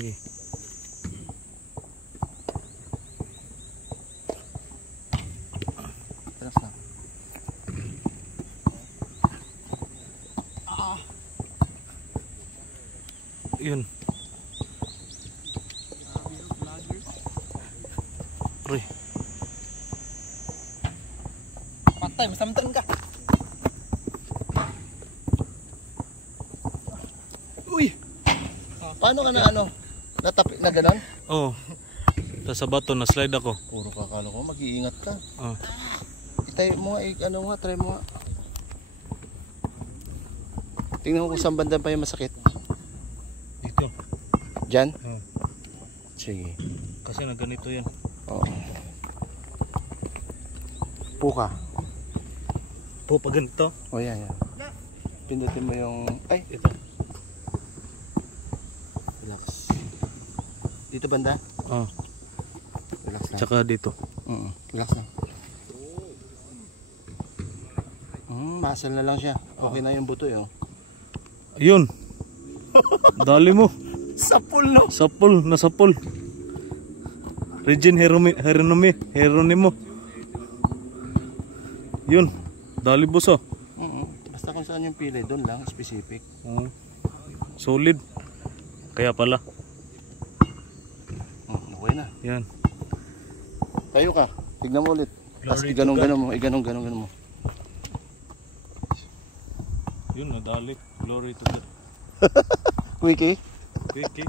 Okay. Relax lang. Yun. Uy. Patay, masamtran ka. Uy! Paano ka na ano? Natapik na gano'n? Oh. Tapos sa bato na slide ako. Puro kakalo ko, mag-iingat ka. Oh. Itay mo nga, ano nga, try mo nga. Tingnan mo kung saan banda pa yung masakit. Dito. Diyan? Oh. Sige. Kasi na ganito yan. Oo. Puka. Po pa ganito. O yan, yan. Pindutin mo yung... Ay! Ito. Relax. Dito banda? Oh. Relax lang. Tsaka dito. Relax lang. Muscle na lang siya. Okay na yung buto yun. Ayun. Dali mo. Sapul no? Sapul. Nasapul. Regine Heronimo. Yun. Dali boss oh. Basta kung saan yung pili, doon lang, specific. Solid. Kaya pala. Okay na. Yan. Tayo ka. Tignan mo ulit. Tapos Glory iganong-ganon mo. Iganong-ganon mo. Yun, nadali. Glory to God. Quickie. Quickie.